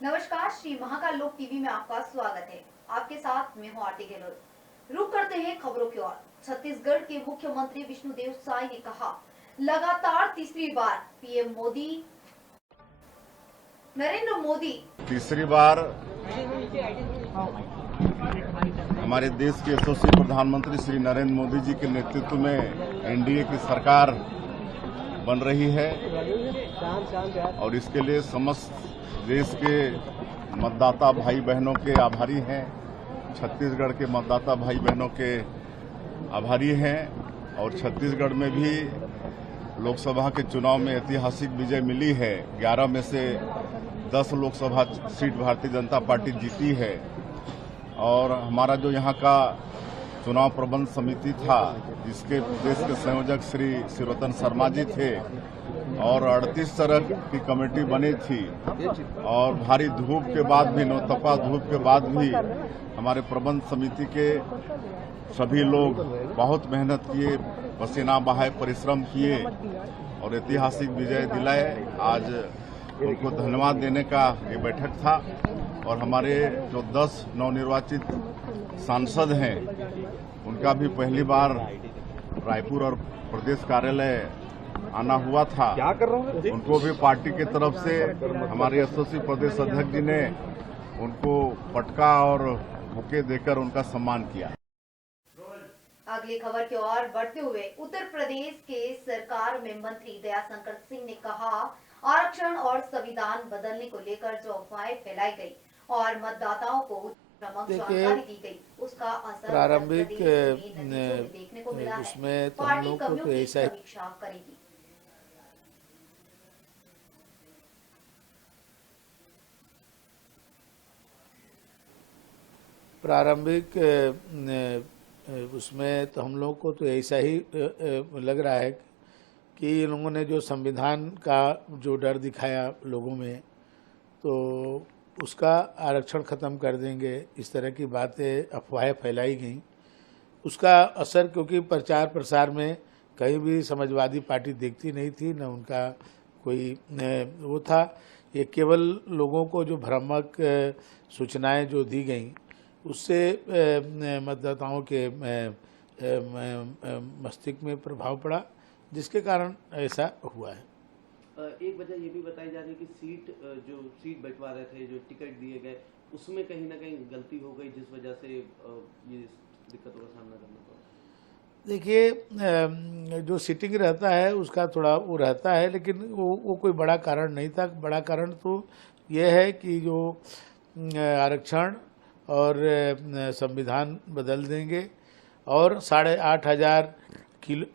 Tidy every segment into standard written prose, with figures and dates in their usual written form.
नमस्कार, श्री महाकाल लोक टीवी में आपका स्वागत है। आपके साथ मैं हूं आरती गहलोत। रुक करते हैं खबरों की ओर। छत्तीसगढ़ के मुख्यमंत्री विष्णुदेव साय ने कहा, लगातार तीसरी बार पीएम नरेंद्र मोदी तीसरी बार हमारे देश के यशस्वी प्रधानमंत्री श्री नरेंद्र मोदी जी के नेतृत्व में एनडीए की सरकार बन रही है और इसके लिए समस्त देश के मतदाता भाई बहनों के आभारी हैं। छत्तीसगढ़ के मतदाता भाई बहनों के आभारी हैं और छत्तीसगढ़ में भी लोकसभा के चुनाव में ऐतिहासिक विजय मिली है। 11 में से 10 लोकसभा सीट भारतीय जनता पार्टी जीती है और हमारा जो यहाँ का चुनाव प्रबंध समिति था, जिसके प्रदेश के संयोजक श्री शिवरतन शर्मा जी थे और 38 तरह की कमेटी बनी थी और भारी धूप के बाद भी, नौतपा धूप के बाद भी हमारे प्रबंध समिति के सभी लोग बहुत मेहनत किए, पसीना बहाए, परिश्रम किए और ऐतिहासिक विजय दिलाए। आज उनको धन्यवाद देने का ये बैठक था और हमारे जो 10 नवनिर्वाचित सांसद हैं उनका भी पहली बार रायपुर और प्रदेश कार्यालय आना हुआ था। क्या कर रहे हैं? उनको भी पार्टी की तरफ से हमारे यशस्वी प्रदेश अध्यक्ष जी ने उनको पटका और बुके देकर उनका सम्मान किया। अगली खबर की ओर बढ़ते हुए उत्तर प्रदेश के सरकार में मंत्री दयाशंकर सिंह ने कहा, आरक्षण और संविधान बदलने को लेकर जो अफवाहें फैलाई गई और मतदाताओं को भ्रामक जानकारी दी गई, उसका असर प्रारंभिक देखने को मिला है। उसमें पार्टी को तो ऐसा समीक्षा करेगी। प्रारंभिक उसमें तो हम लोग को तो ऐसा ही लग रहा है कि इन लोगों ने जो संविधान का जो डर दिखाया लोगों में, तो उसका आरक्षण ख़त्म कर देंगे, इस तरह की बातें अफवाहें फैलाई गई। उसका असर क्योंकि प्रचार प्रसार में कहीं भी समाजवादी पार्टी देखती नहीं थी, न उनका कोई वो था। ये केवल लोगों को जो भ्रामक सूचनाएं जो दी गई, उससे मतदाताओं के मस्तिष्क में प्रभाव पड़ा, जिसके कारण ऐसा हुआ है। एक वजह ये भी बताई जा रही है कि जो सीट बंटवारे थे, जो टिकट दिए गए, उसमें कहीं ना कहीं गलती हो गई, जिस वजह से ये दिक्कतों का सामना करना पड़ा। देखिए, जो सीटिंग रहता है उसका थोड़ा वो रहता है, लेकिन वो कोई बड़ा कारण नहीं था। बड़ा कारण तो ये है कि जो आरक्षण और संविधान बदल देंगे और 8,500 किलो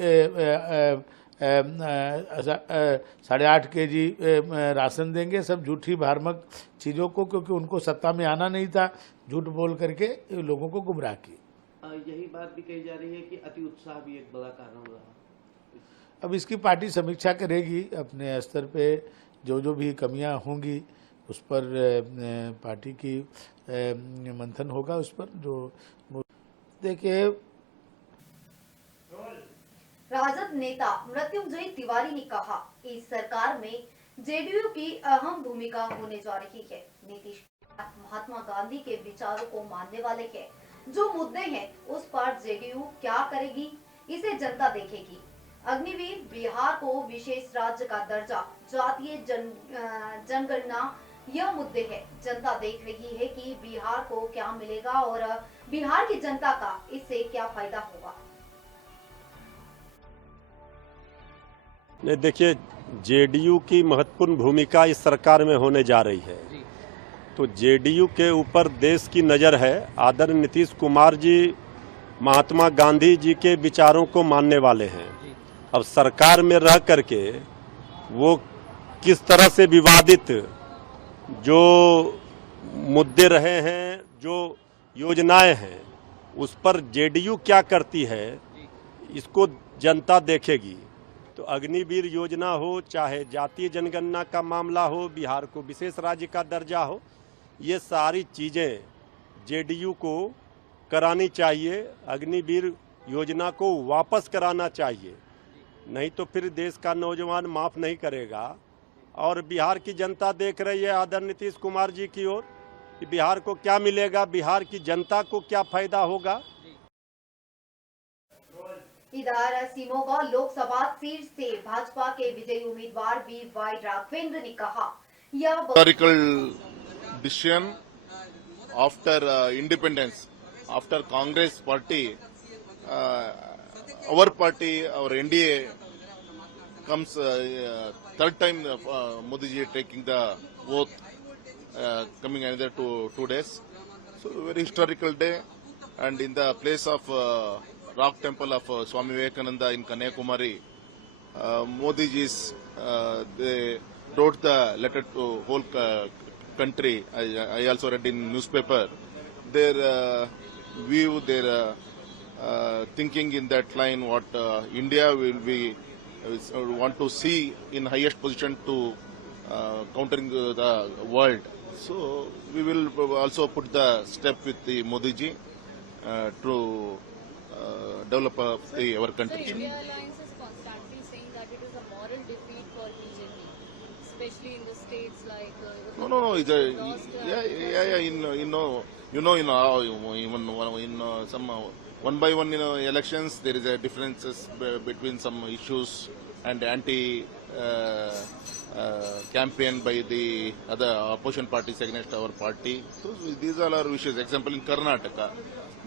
8.5 केजी राशन देंगे, सब झूठी भ्रामक चीज़ों को, क्योंकि उनको सत्ता में आना नहीं था, झूठ बोल करके लोगों को गुमराह किया। यही बात भी कही जा रही है कि अति उत्साह भी एक बड़ा कारण रहा। अब इसकी पार्टी समीक्षा करेगी अपने स्तर पे, जो भी कमियां होंगी उस पर पार्टी की मंथन होगा उस पर। जो देखिए, राजद नेता मृत्युंजय तिवारी ने कहा, इस सरकार में जेडीयू की अहम भूमिका होने जा रही है। नीतीश महात्मा गांधी के विचारों को मानने वाले हैं। जो मुद्दे हैं उस पर जेडीयू क्या करेगी, इसे जनता देखेगी। अग्निवीर बिहार को विशेष राज्य का दर्जा, जातीय जनगणना, यह मुद्दे हैं। जनता देख रही है कि बिहार को क्या मिलेगा और बिहार की जनता का इससे क्या फायदा होगा। देखिए, जेडीयू की महत्वपूर्ण भूमिका इस सरकार में होने जा रही है, तो जेडीयू के ऊपर देश की नज़र है। आदरणीय नीतीश कुमार जी महात्मा गांधी जी के विचारों को मानने वाले हैं। अब सरकार में रह करके वो किस तरह से विवादित जो मुद्दे रहे हैं, जो योजनाएं हैं, उस पर जेडीयू क्या करती है, इसको जनता देखेगी। तो अग्निवीर योजना हो, चाहे जातीय जनगणना का मामला हो, बिहार को विशेष राज्य का दर्जा हो, ये सारी चीज़ें जेडीयू को करानी चाहिए। अग्निवीर योजना को वापस कराना चाहिए, नहीं तो फिर देश का नौजवान माफ़ नहीं करेगा और बिहार की जनता देख रही है आदरणीय नीतीश कुमार जी की ओर कि बिहार को क्या मिलेगा, बिहार की जनता को क्या फायदा होगा। इधर सीमोगा लोकसभा सीट से भाजपा के विजयी उम्मीदवार बी.वाई. राघवेंद्र ने कहा, यह historical decision after independence, after Congress party, our party, our NDA comes third time Modi ji taking the oath, coming another 2 days. So very historical day, and in the place of rock temple of Swami Vivekananda in Kanyakumari, Modi ji's they wrote the letter to whole country. I also read in newspaper their view, their thinking in that line what India will be want to see in highest position to countering the world. So we will also put the step with the Modi ji to develop our country. India Alliance is constantly saying that it is a moral defeat for BJP, especially in the states like. No. It's yeah. In some one by one elections there is a differences between some issues and anti campaign by the other opposition parties against our party. So these are our wishes. Example in Karnataka,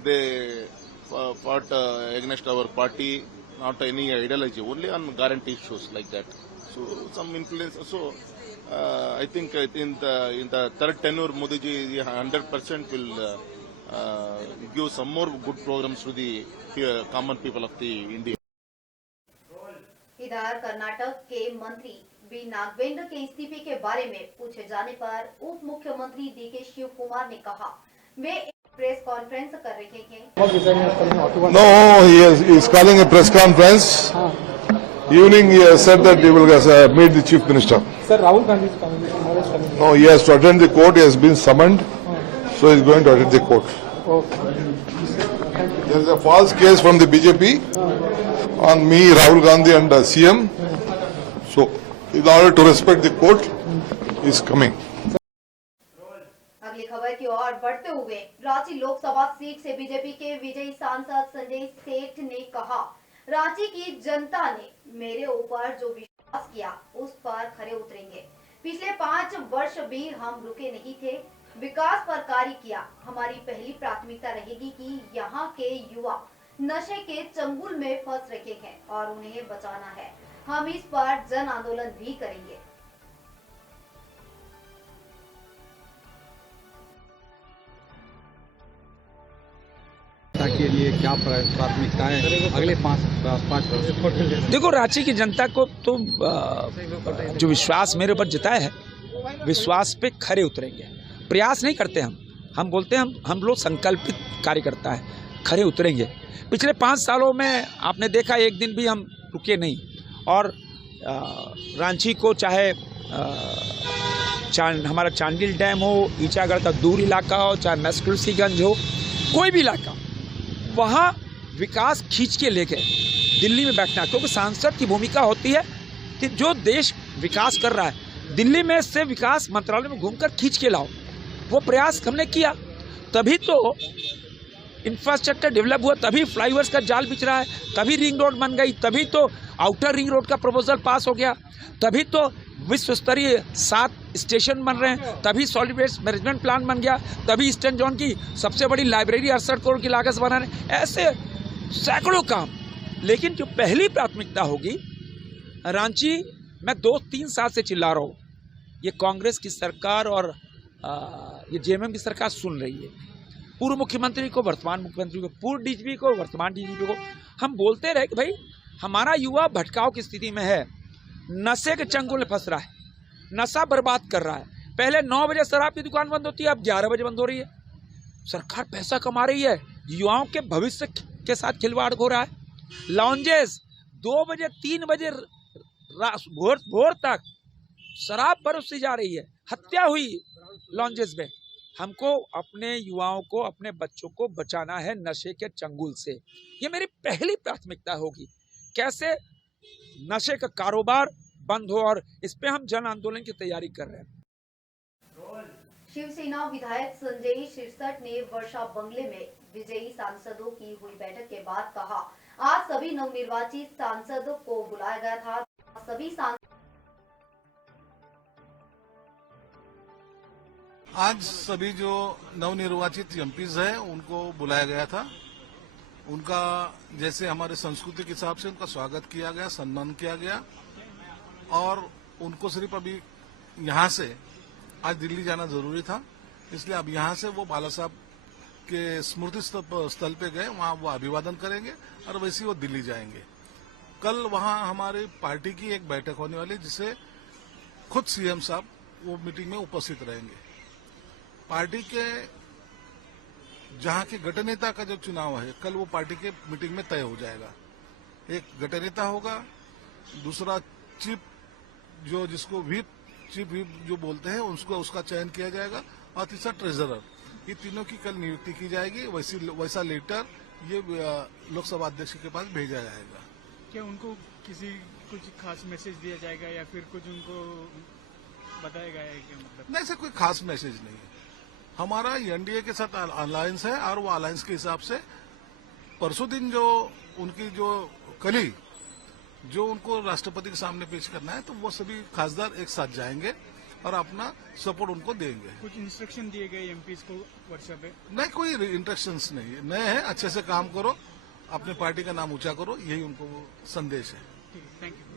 they fought against our party, not any ideology, only on guarantee issues like that. So some influence. So I think in the third tenure, Modi ji 100% will give some more good programs to the common people of the India. इधर कर्नाटक के मंत्री B नागवेंद्र के इस्तीफे के बारे में पूछे जाने पर उप मुख्यमंत्री डी.के. शिव कुमार ने कहा, वे एक प्रेस कॉन्फ्रेंस कर रहे हैं। No, he is calling a press conference. Evening, he has said that he will meet the chief minister. Sir, Rahul Gandhi is coming. Tomorrow is coming. No, he has to attend the court. He has been summoned, so he is going to attend the court. Okay. There is a false case from the BJP on me, Rahul Gandhi, and CM. So, in order to respect the court, he is coming. अगली खबर की ओर बढ़ते हुए Ranchi Lok Sabha seat से BJP के विजयी सांसद संजय सेठ ने कहा, रांची की जनता ने मेरे ऊपर जो विश्वास किया उस पर खरे उतरेंगे। पिछले 5 वर्ष भी हम रुके नहीं थे, विकास पर कार्य किया। हमारी पहली प्राथमिकता रहेगी कि यहाँ के युवा नशे के चंगुल में फंस रखे हैं और उन्हें बचाना है। हम इस पर जन आंदोलन भी करेंगे। के लिए क्या प्राथमिकताएं अगले 5 वर्ष? देखो, रांची की जनता को तो जो विश्वास मेरे ऊपर जताया है, विश्वास पे खरे उतरेंगे। प्रयास नहीं करते हम बोलते हैं हम लोग संकल्पित कार्यकर्ता है, खरे उतरेंगे। पिछले 5 सालों में आपने देखा एक दिन भी हम रुके नहीं, और रांची को चाहे हमारा चांडिल डैम हो, ईचागढ़ का दूर इलाका हो, चाहे नसरुल्लागंज हो, कोई भी इलाका, वहाँ विकास खींच के लेके दिल्ली में बैठना, क्योंकि सांसद की भूमिका होती है कि जो देश विकास कर रहा है दिल्ली में से विकास मंत्रालय में घूमकर खींच के लाओ। वो प्रयास हमने किया, तभी तो इंफ्रास्ट्रक्चर डेवलप हुआ, तभी फ्लाईओवर्स का जाल बिछ रहा है, तभी रिंग रोड बन गई, तभी तो आउटर रिंग रोड का प्रपोजल पास हो गया, तभी तो विश्व स्तरीय 7 स्टेशन बन रहे हैं, तभी सॉलिड वेस्ट मैनेजमेंट प्लान बन गया, तभी ईस्टर्न जोन की सबसे बड़ी लाइब्रेरी 68 करोड़ की लागत से बना रहे हैं। ऐसे सैकड़ों काम। लेकिन जो पहली प्राथमिकता होगी, रांची मैं 2-3 साल से चिल्ला रहा हूँ, ये कांग्रेस की सरकार और ये जेएमएम की सरकार सुन रही है। पूर्व मुख्यमंत्री को, वर्तमान मुख्यमंत्री को, पूर्व डीजीपी को, वर्तमान डीजीपी को हम बोलते रहे कि भाई हमारा युवा भटकाव की स्थिति में है, नशे के चंगुल में फंस रहा है, नशा बर्बाद कर रहा है। पहले 9 बजे शराब की दुकान बंद होती है, अब 11 बजे बंद हो रही है। सरकार पैसा कमा रही है, युवाओं के भविष्य के साथ खिलवाड़ हो रहा है। लॉन्जेस 2 बजे 3 बजे भोर तक शराब परोसी जा रही है, हत्या हुई लॉन्जेस में। हमको अपने युवाओं को, अपने बच्चों को बचाना है नशे के चंगुल से। ये मेरी पहली प्राथमिकता होगी। कैसे नशे का कारोबार बंद हो, और इस पे हम जन आंदोलन की तैयारी कर रहे हैं। शिवसेना विधायक संजय शिरसट ने वर्षा बंगले में विजयी सांसदों की हुई बैठक के बाद कहा, आज सभी नवनिर्वाचित सांसदों को बुलाया गया था। सभी आज सभी जो नवनिर्वाचित एमपीज हैं उनको बुलाया गया था। उनका जैसे हमारे संस्कृति के हिसाब से उनका स्वागत किया गया, सम्मान किया गया, और उनको सिर्फ अभी यहाँ से आज दिल्ली जाना जरूरी था, इसलिए अब यहाँ से वो बाला साहब के स्मृति स्थल पे गए, वहाँ वो अभिवादन करेंगे और वैसे ही वो दिल्ली जाएंगे। कल वहाँ हमारी पार्टी की एक बैठक होने वाली है, जिसे खुद सीएम साहब वो मीटिंग में उपस्थित रहेंगे। पार्टी के जहाँ के गठनेता का जो चुनाव है, कल वो पार्टी के मीटिंग में तय हो जाएगा। एक गठनेता होगा, दूसरा चीफ जो जिसको चीफ व्हिप जो बोलते हैं उसका चयन किया जाएगा, और तीसरा ट्रेजरर। ये तीनों की कल नियुक्ति की जाएगी। वैसा लेटर ये लोकसभा अध्यक्ष के पास भेजा जाएगा। क्या उनको कुछ खास मैसेज दिया जाएगा या फिर कुछ उनको बताया गया है? क्या मतलब नहीं, ऐसा कोई खास मैसेज नहीं है। हमारा एनडीए के साथ अलायंस है, और वो अलायंस के हिसाब से परसों दिन जो उनकी जो कली जो उनको राष्ट्रपति के सामने पेश करना है, तो वो सभी खासदार एक साथ जाएंगे और अपना सपोर्ट उनको देंगे। कुछ इंस्ट्रक्शन दिए गए एमपीज को वर्षा पे? नहीं, कोई इंस्ट्रक्शंस नहीं है। नए हैं, अच्छे से काम करो, अपने पार्टी का नाम ऊंचा करो, यही उनको संदेश है। ठीक है, थैंक यू।